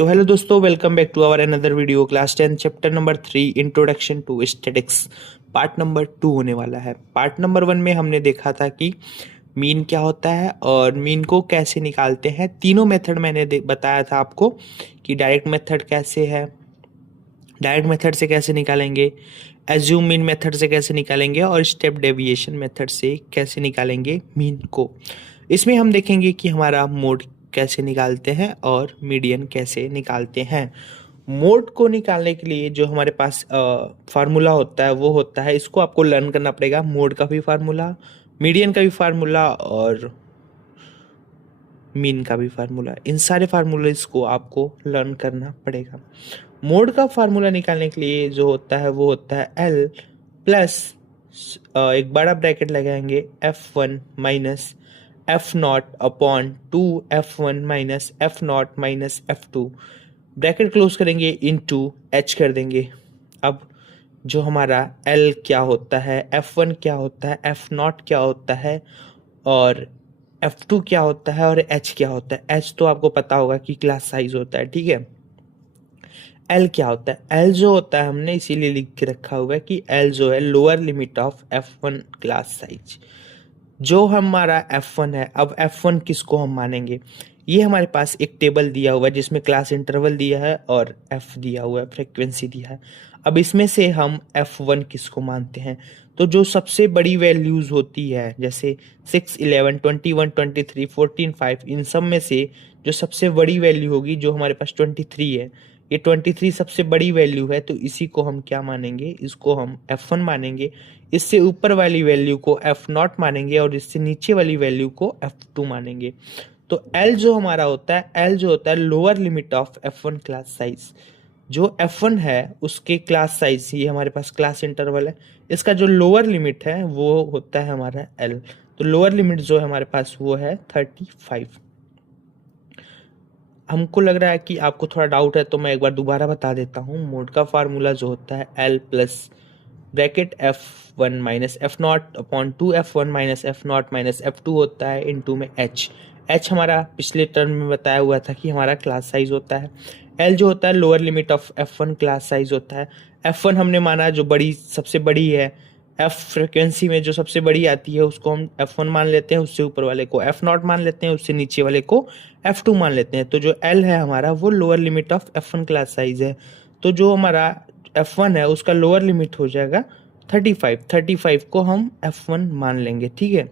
तो हेलो दोस्तों, welcome back to our another video. Class 10 chapter number 3 introduction to statics part number 2 होने वाला है। पार्ट नंबर 1 में हमने देखा था कि मीन क्या होता है और मीन को कैसे निकालते हैं। तीनों मेथड मैंने बताया था आपको कि डायरेक्ट मेथड कैसे है, डायरेक्ट मेथड से कैसे निकालेंगे, एज्यूम मीन मेथड से कैसे निकालेंगे और स्टेप डेविएशन मेथड से कैसे निकालेंगे मीन को। इसमें हम देखेंगे कि हमारा मोड कैसे निकालते हैं और मीडियन कैसे निकालते हैं। मोड को निकालने के लिए जो हमारे पास फार्मूला होता है वो होता है, इसको आपको लर्न करना पड़ेगा। मोड का भी फार्मूला, मीडियन का भी फार्मूला और मीन का भी फार्मूला, इन सारे फार्मूलेस को आपको लर्न करना पड़ेगा। मोड का फार्मूला निकालने के लिए जो होता है वो होता है एल प्लस एक बड़ा ब्रैकेट लगाएंगे F1 minus F not upon 2 F1 minus F not minus F2, bracket close करेंगे, इनटू H कर देंगे। अब जो हमारा L क्या होता है, F1 क्या होता है, एफ नॉट क्या होता है और F2 क्या होता है और H क्या होता है। H तो आपको पता होगा कि क्लास साइज होता है, ठीक है। L क्या होता है, L जो होता है हमने इसीलिए लिख के रखा हुआ है कि L जो है lower limit of F1 class size. जो हमारा F1 है, अब F1 किसको हम मानेंगे, ये हमारे पास एक टेबल दिया हुआ है जिसमें क्लास इंटरवल दिया है और F दिया हुआ है, फ्रीक्वेंसी दिया है। अब इसमें से हम F1 किसको मानते हैं, तो जो सबसे बड़ी वैल्यूज होती है जैसे 6, 11, 21, 23, 14, 5, इन सब में से जो सबसे बड़ी वैल्यू होगी, जो हमारे पास 23 है, ये 23 सबसे बड़ी वैल्यू है, तो इसी को हम क्या मानेंगे, इसको हम F1 मानेंगे। इससे ऊपर वाली वैल्यू को F0 मानेंगे और इससे नीचे वाली वैल्यू को F2 मानेंगे। तो L जो हमारा होता है, L जो होता है lower limit of F1 class size. जो F1 है उसके क्लास साइज, ये हमारे पास क्लास इंटरवल है, इसका जो लोअर लिमिट है वो होता है हमारा L। तो लोअर लिमिट जो है हमारे पास वो है 35। हमको लग रहा है कि आपको थोड़ा डाउट है, तो मैं एक बार दोबारा बता देता हूँ। मोड का फार्मूला जो होता है L plus bracket F1 minus F not upon 2 F1 minus F not minus F2 होता है इनटू में H हमारा पिछले टर्म में बताया हुआ था कि हमारा क्लास साइज होता है। L जो होता है lower limit of F1 class size होता है। F1 हमने माना जो बड़ी सबसे बड़ी है, F फ्रिक्वेंसी में जो सबसे बड़ी आती है उसको हम F1 मान लेते हैं, उससे ऊपर वाले को F0 मान लेते हैं, उससे नीचे वाले को F2 मान लेते हैं। तो जो L है हमारा वो lower limit of F1 class size है। तो जो हमारा F1 है उसका लोअर लिमिट हो जाएगा 35 को हम F1 मान लेंगे, ठीक है।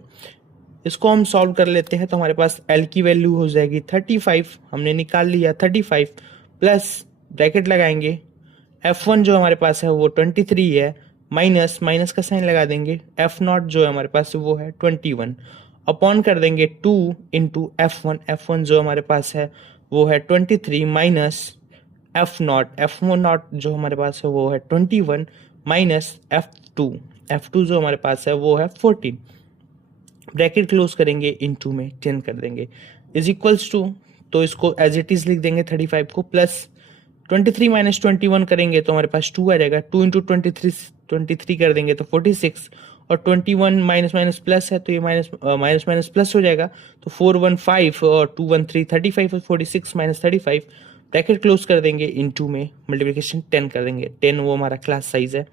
इसको हम सॉल्व कर लेते हैं, तो हमारे पास L की वैल्यू हो जाएगी 35, हमने निकाल लिया 35 प्लस ब्रैकेट लगाएंगे F1 जो हमारे पास है वो 23 है, माइनस माइनस का साइन लगा देंगे, F0 जो है हमारे पास वो है 21, अपॉन कर देंगे 2 इंटू F1 जो हमारे पास है वो है 23 माइनस F0 जो हमारे पास है वो है 21 माइनस F2 जो हमारे पास है वो है 14, ब्रैकेट क्लोज करेंगे, इनटू में 10 कर देंगे, इज इक्वल्स टू, तो इसको एज इट इज लिख देंगे 35 को, प्लस 23 माइनस 21 करेंगे तो हमारे पास 2 आ जाएगा, 2 इंटू 23 कर देंगे तो 46, और 21 माइनस माइनस प्लस है तो ये माइनस माइनस प्लस हो जाएगा, तो 415 और 213 35 और 46 माइनस 35, ब्रैकेट क्लोज कर देंगे, इनटू में मल्टीप्लिकेशन 10 कर देंगे, 10 वो हमारा क्लास साइज है,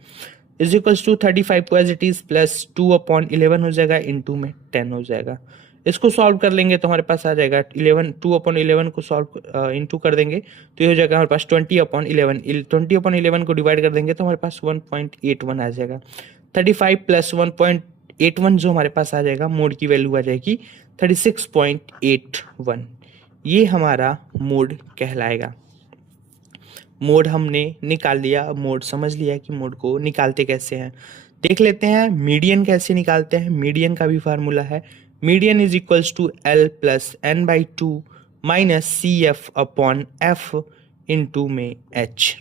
इज इक्वल्स टू 35 को एज इट इज प्लस 2/11 हो जाएगा, इनटू में 10 हो जाएगा। इसको सॉल्व कर लेंगे तो हमारे पास आ जाएगा 2/11 को सॉल्व इनटू कर देंगे तो ये हो जाएगा हमारे पास 20/11, 20/11 को डिवाइड कर देंगे तो हमारे पास 1.81 आ जाएगा। 35 प्लस 1.81 जो हमारे पास आ जाएगा, मोड की वैल्यू आ जाएगी 36.81, ये हमारा मोड कहलाएगा। मोड हमने निकाल लिया, मोड समझ लिया कि मोड को निकालते कैसे हैं। देख लेते हैं मीडियन कैसे निकालते हैं। मीडियन का भी फार्मूला है, median is equals to L plus n/2 minus CF upon F into में H।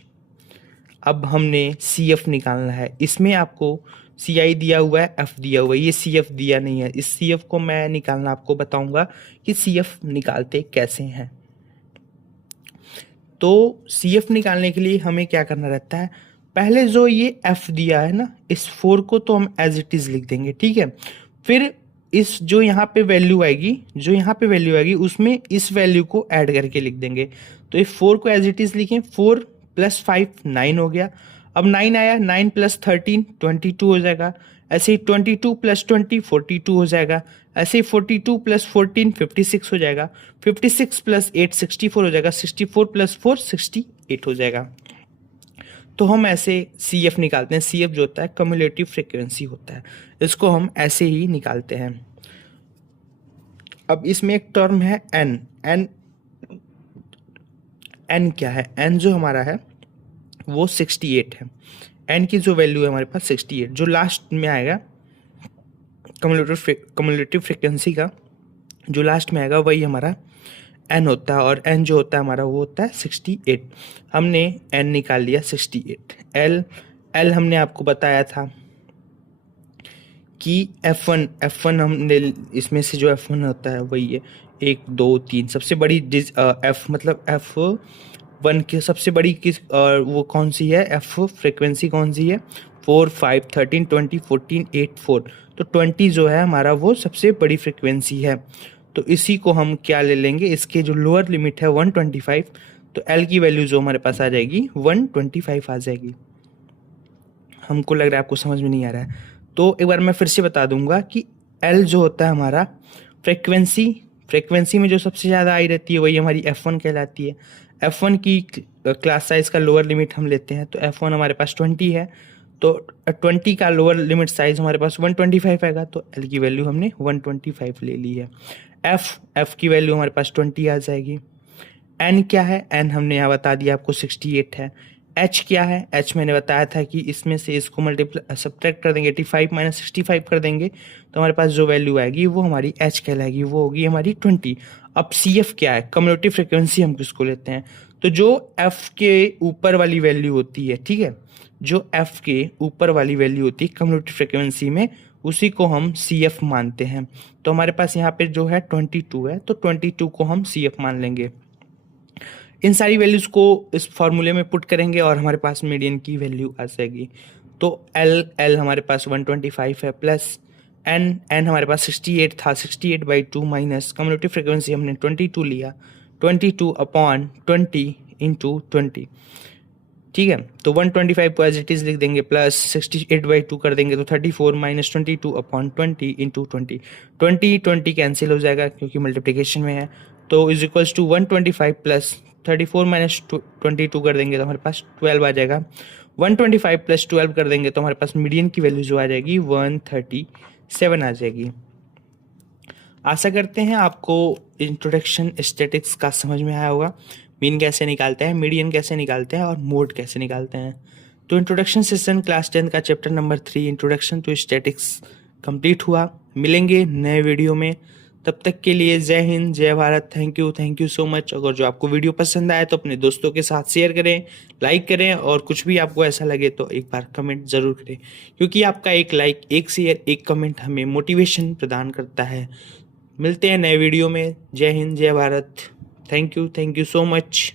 अब हमने CF निकालना है, इसमें आपको CI दिया हुआ है, F दिया हुआ है, ये CF दिया नहीं है। इस CF को मैं निकालना आपको बताऊंगा कि CF निकालते कैसे हैं। तो CF निकालने के लिए हमें क्या करना रहता है, पहले जो ये F दिया है ना, इस 4 को तो हम एज इट इज लिख देंगे, ठीक है। फिर इस जो यहाँ पे वैल्यू आएगी उसमें इस वैल्यू को ऐड करके लिख देंगे। तो इस 4 को एज इट इज लिखें, 4 + 5 9 हो गया। अब 9 आया, 9 + 13 22 हो जाएगा। ऐसे ही 22 + 20 42 हो जाएगा। ऐसे ही 42 + 14 56 हो जाएगा। 56 + 8 64 हो जाएगा। 64 + 4 68 हो जाएगा। तो हम ऐसे CF निकालते हैं। CF जो होता है कम्युलेटिव फ्रीक्वेंसी होता है, इसको हम ऐसे ही निकालते हैं। अब इसमें एक टर्म है N। N क्या है? N जो हमारा है वो 68 है। N की जो वैल्यू है हमारे पास 68, जो लास्ट में आएगा कम्युलेटिव फ्रीक्वेंसी का जो लास्ट में आएगा वही हमारा N होता है, और N जो होता है हमारा वो होता है 68। हमने N निकाल लिया 68। L हमने आपको बताया था कि F1 हमने इसमें से जो F1 होता है वही है 1 2 3 सबसे बड़ी F मतलब F1 की सबसे बड़ी किस वो कौन सी है? F फ्रिक्वेंसी कौन सी है? 4 5 13 20 14 8 4। तो 20 जो है हमारा वो सबसे बड़ी फ्रिक्वेंसी है। तो इसी को हम क्या ले लेंगे, इसके जो लोअर लिमिट है 125, तो L की वैल्यू जो हमारे पास आ जाएगी 125 आ जाएगी। हमको लग रहा है आपको समझ में नहीं आ रहा है, तो एक बार मैं फिर से बता दूंगा कि L जो होता है हमारा फ्रिक्वेंसी में जो सबसे ज़्यादा आई रहती है वही हमारी F1 कहलाती है। F1 की क्लास साइज का लोअर लिमिट हम लेते हैं, तो F1 हमारे पास 20 है, तो 20 का लोअर लिमिट साइज हमारे पास 125 आएगा, तो L की वैल्यू हमने 125 ले ली है। F की वैल्यू हमारे पास 20 आ जाएगी। N क्या है? N हमने यहाँ बता दिया आपको 68 है। H क्या है? H मैंने बताया था कि इसमें से इसको सब्ट्रैक्ट कर देंगे, 85 - 65 कर देंगे, तो हमारे पास जो वैल्यू आएगी वो हमारी H कहलाएगी, वो होगी हमारी 20। अब CF क्या है? कम्युलेटिव फ्रिक्वेंसी हम किसको लेते हैं? तो जो F के ऊपर वाली वैल्यू होती है, ठीक है, जो F के ऊपर वाली वैल्यू होती है कम्युलेटिव फ्रिक्वेंसी में, उसी को हम CF मानते हैं। तो हमारे पास यहाँ पे जो है 22 है, तो 22 को हम CF मान लेंगे। इन सारी वैल्यूज़ को इस फॉर्मूले में पुट करेंगे और हमारे पास मीडियन की वैल्यू आ जाएगी। तो L हमारे पास 125 है, प्लस N हमारे पास 68 था, 68/2 माइनस कम्युलेटिव फ्रिक्वेंसी हमने 22 लिया, 22/20 × 20, ठीक है। तो 125 को एज इट इज़ लिख देंगे, प्लस 68/2 कर देंगे, तो 34 - 22/20 × 20। 20 कैंसिल हो जाएगा क्योंकि मल्टीप्लिकेशन में है, तो इज इक्वल्स टू 125 प्लस 34 - 22 कर देंगे तो हमारे पास 12 आ जाएगा। 125 + 12 कर देंगे तो हमारे पास मीडियन की वैल्यू जो आ जाएगी 137 आ जाएगी। आशा करते हैं आपको इंट्रोडक्शन स्टैटिक्स का समझ में आया होगा। मीन कैसे निकालते हैं, मीडियन कैसे निकालते हैं और मोड कैसे निकालते हैं। तो इंट्रोडक्शन सेशन क्लास 10 का chapter number 3 introduction to statics complete हुआ। मिलेंगे नए वीडियो में, तब तक के लिए जय हिंद, जय Bharat. Thank you so much. अगर जो आपको वीडियो पसंद आए तो अपने दोस्तों के साथ शेयर करें, लाइक करें, और कुछ भी आपको ऐसा लगे तो एक बार कमेंट ज़रूर करें, क्योंकि आपका एक लाइक, एक शेयर, एक कमेंट हमें मोटिवेशन प्रदान करता है। मिलते हैं नए वीडियो में। जय हिंद, जय Bharat. Thank you so much.